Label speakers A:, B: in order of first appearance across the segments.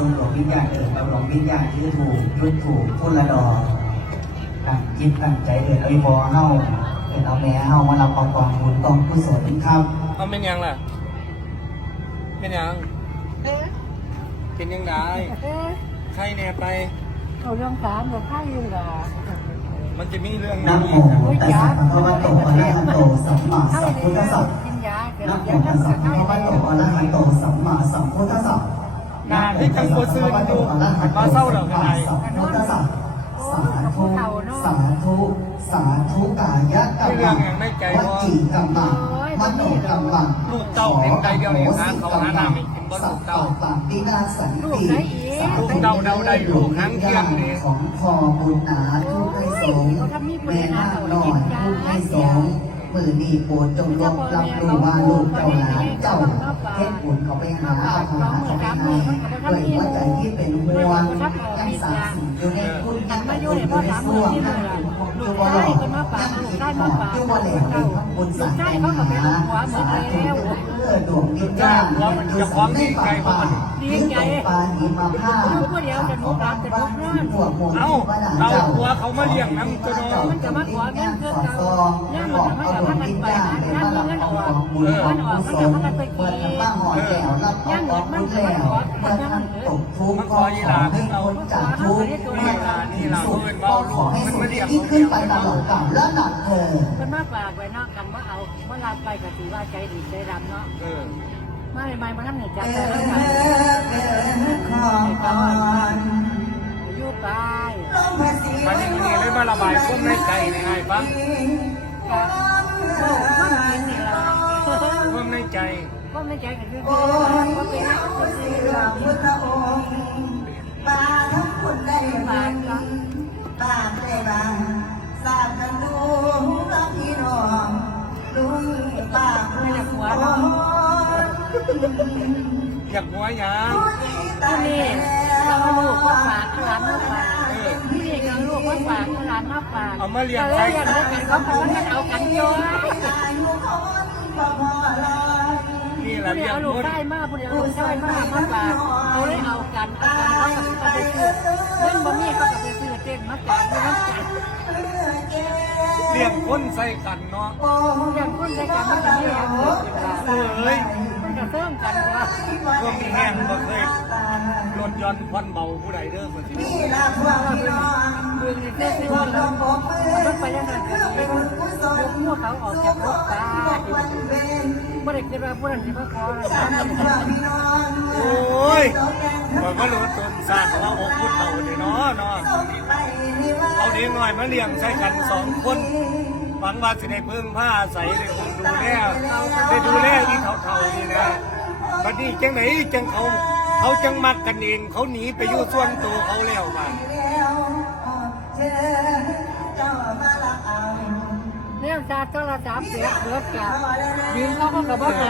A: ส่งดวงวิญญาณเกิดกับดวงวิญญาณที่ถูกยุดถูกทุละดอกตั้งจิตตั้งใจเดินเอาอีพอเฮาเป็นเอาแม่เฮามารับเอากองบุญกองกุศลครับ
B: เอาเป็นยังล่ะเป็นยัง
C: เป็
B: นยังไงใครเนี่ยไป
C: เอาเรื่องสามกับข้าวอยู่ล่ะ
B: มันจะมีเรื่อง
A: นะ
B: นี้
A: โมตัสสะภะคะวะโตอะระหะโตสัมมาสัมพุทธัสสะ
C: นยาเกิด
A: นะโมตัสสะ
C: กับ
A: ภะ
C: ข้ว
A: คะวะโตอะระหะโตสัมมาสัมพุทธัสสะ
B: นานที่จังโกซื้อมันดูมาเศร้าเหล่ากันไหน
A: สัมพุทธัสสะสาธุสาธุสาธุกายะกัมมังวจีกัมมังมโนกัมมังปากดีนาสันติของพอบุญนาทุกให้สงแม่นาคหน่อยทุกให้สง มือนีโปรดจงรบรับรู้ว่าลูกเจ้าหลานเจ้าเทศบุญเขาไปหาอาหารเขาไปให้ด้วยหัวใจที่เป็นห่วงยังสาสิอยู่ในคุณยังมาอยู่ในส่วงนั่งอยู่บนหลอกนั่งคิดหอดอยู่บนเหล็กเป็นพระบุญสายแห่งหาสาธุ อดวงวิญญาณอยู่สันติป่าป่าที่ตกปลาหิมพาของบ้านบ้านหัวหมู
B: เอ้า
A: บ้าน
B: เอา
A: เจ้า
B: หัวเขามาเลี้ยงน้ำตัวน้อง
C: มันจะมาขอเงินเพื่อนเรา
A: ยั
C: ยังง
A: บ
C: มั
A: นก
C: จะมา
A: เอา
C: จะ
A: ดวา
C: งกัน
A: วิญ
C: ไป
A: ญา
C: นั่
A: เลย
C: ง
A: มา
C: เงิน
A: ห
C: อ
A: ลั
C: อบก
A: ของ
C: มัน
A: บุญ
C: อกมันจะ
A: เปิ
C: มา
A: ด
C: กันไป
A: น้ำบ้าหอแก้วรับเอาบุญแล้วเมื่อท่านตกทุกข์ก็ขอให้พ้นจากทุกข์เมื่อท่านถึงสุขก็ขอให้สุขยิ่งขึ้นไปตลอดกาลและนานเถิด
C: มันมาฝากไว้เนาะคำว่าเอาเมื่อรับไปก็ถือว่าใจดีใจดำเนาะ
B: เออ
C: ไม่ไม่มาทำหนึ่งใจ
A: เอ
C: ใจ
A: อ
C: ใจ
A: ของอ่อน
C: อยู่ไป
B: มาที่นี่เลยมาระบายความในใจในไงฟัง
C: ก็โอ้ข้ามกินนี่ละ
B: ความในใจ
C: ก็ไม่ใจกันคือ
A: โอ้ย
C: ก็เป็น
A: เสือพุทธองค์ปาทั้งคนได้บานปาได้บาน อยา
B: กหัวหยาง
C: ที่นี่เราลูกว่าฝากหลานมาฝากที่นี่เราลูกว่าฝากหลานมาฝากแต่เรื่องอย่างนี้เขาเขาจะเอากันย้อย
B: นี่แห
C: ผู้
B: ละ
C: เดี
B: เลี้
C: ย
B: ยวง
C: ลูก
B: คน
C: ได้มากผู้เดียวลูกได้มากมาฝากเขาเลยเอากันเอากันเขากับไปซื้อเงินบ่มีเขากับไปซื้อเต้นมาฝากไม่ต้องจ่าย
B: เลี้ยงคนใส่กันเนาะ
C: อย่างคนใช้กันมันจะไม่เอาเงิน
B: เออเอ้ย
C: มันจะเพิ่มกันว่า
B: พวกมีแห้งบ่เคยรถยนต์ควันเบาผู้ใดเด้อคนที่นี่
C: เรื่องนี้เรื่องที่ว่าเรารถไปยังไงก็ดียกหัวเขาออกจากรถตาไม่ได้คิดว่าผู้นั้นจะมาขออะไร
B: โอ้ยมันก็รู้ต้นสร้างว่าอกพุทธเราเนี่ยเนาะเนาะเอาเด็กหน่อยมาเลี้ยงใส่กันสองคนหวังว่าจะได้พึ่งผ้าอาศัยได้ดูแลได้ดูแลที่เท่าๆนี่นะ บัดนี้จังไหนจังเขา เขาจังมักกันเอง เขาหนีไปอยู่ส่วนตัวเขาแล้วมา
C: เนี่ยชาติโทรศัพท์เสียเบิดกับยืนเขาก็กระบอกไง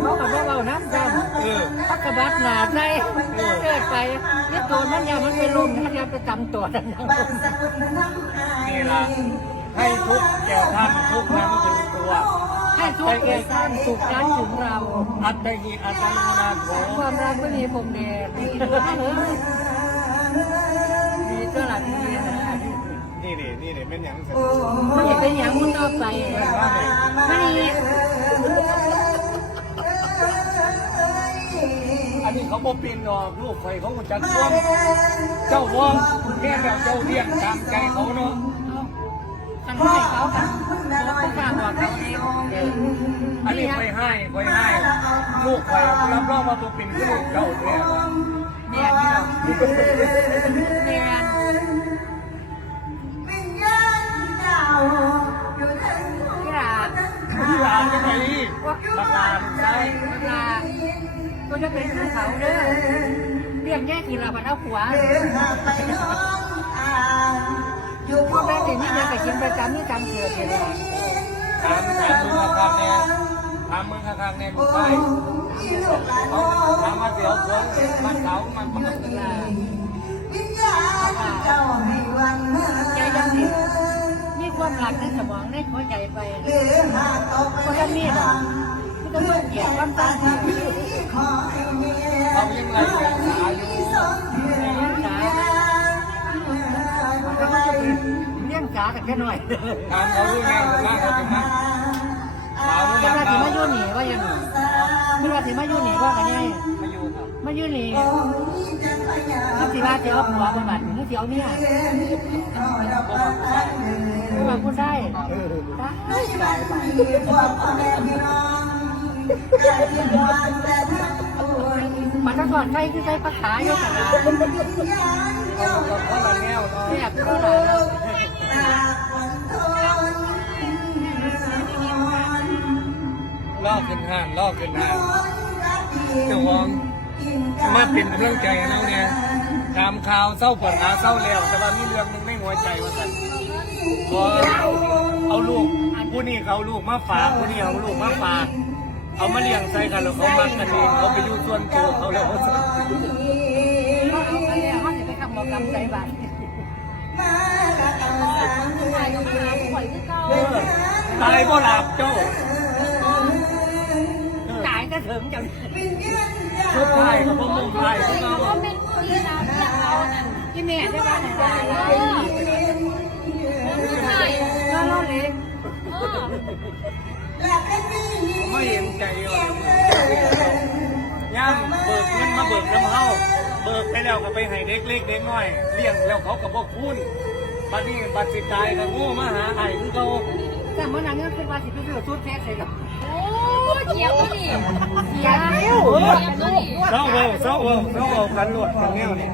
C: เขากระบอกเราน้ำจำ
B: เออ
C: เขากระบัดหนาใจเกิดไปนี่ตัวมันยังมันไปลมมันยังไปจำตัวนั่น
B: นี่ล่ะให้ทุกแก่ท่านทุกนั้นถึงตัว
C: ให้ทุกเกิดการสุขนั้นถึงเรา
B: อัตติอัตโนนาโถ
C: ความรักไม่มีผมแดงมีเจ้าหลักนี้นะ
B: นี่นี่นี่นี่เป็นอย่างเสร็จ
C: มันจะเป็นอย่างมุนต่อไปไม่
B: อันนี้เขาบอกปีนดอกลูกไฟเขาจัดร่วมเจ้าวองแค่แบบเจ้าเรียกตามใจเขาเนาะ
C: ขันให้เขาค่ะเขาฝากบอกเขาเอง
B: อันนี้ไฟให้ไฟให้ลูกไฟรับรองว่าบอกปีนลูกเจ้าเนี่ย
C: เมียนี่หรอเมียที่ลา
B: ที่ร้านจะไปบักลาใช่
C: เวลาก็จะเป็นภูเขาเด้อเรียกแยกทีละพันเอาหัวู่พ่อแม่ถึงนี่ยังไปกินประจำนี่จำเสือเดียว
B: ถามถามมึงข้างเนี่ยถามมึงข้างเนี่ยมึงไปเขาถามมาเดี๋ยวเพื่อนมันเขามันมัน
C: ใจยังมีมีความหลักในสมองในหัวใจไปก็จะมีหรอไม่ต้องเกลียดความตั้งใจ
B: เขายังไรกันขาอยู่
C: จ๋าแต่แค่หน่อย
B: ตามเขาดูงานคนล่างเขาเป็มาสาว
C: แต่
B: มา
C: ว่าถึ
B: เขา
C: งมายู่หนีว่าอย่างหนีไม่ว่าถึงมายู่หนีว่ากันยัง
B: มายู่ครับ
C: มายู่หนีถ้าสิว่าจะเอาผัวบำบัดหรือจะเอาเนี่ยไม่ว่าพูดได้ได้ได้มันถ้าก่อนใครคือใครปักขาอยู่กันนะ
B: เขาเขาเขาละแนวเนาะ
C: ไม่อยากพูดอ
B: อกขึ้นห้างลอกขึ้นห้างเจ้าของมาเป็นกำลังใจให้เราเนี่ยตามข่าวเศร้าปวดขาเศร้าแล้วแต่ว่ามีเรื่องหนึงในหัวใจว่าสันพอเอาลูกผู้นี้เขาเอาลูกมาฝากผู้นี้เอาลูกมาฝากเอามาเลี้ยงใส่กันแล้วเขามักกันเองเขาไปอยู่ส่วนตัวเขาแล้วว่าซั่น
C: ก็เอาไปแล้วมันจะไปคำบอกกำใจบาด
B: เออตายบ่หลับเจ้า
C: ตายก็ถึงจัง
B: ชุดไทยกับพวกมุมไทยพวกเรา
C: ที่แม่ได้บ้านไหนได้ก็รอดเลย
B: ไม่เห็นใจเลยย่ามเบิกเงินมาเบิกน้ำเฮาเบิกไปแล้วก็ไปให้เด็กเล็กเด็กน้อยเลี้ยงแล้วเขาก็บอกคุณบัดนี้บัดสิตายก็โง่มาหาไอ้คือเขา
C: แต่เมื่อนั้นก็คือว่าสิไปซื้อชุดแท็กเลยกับ
D: โอ้ เจียวก็ดิ
C: ยาเลี้ยว
B: เศร้าเว้าเศร้าเว้าเศร้าเว้ากันหลวดกันแนวนี่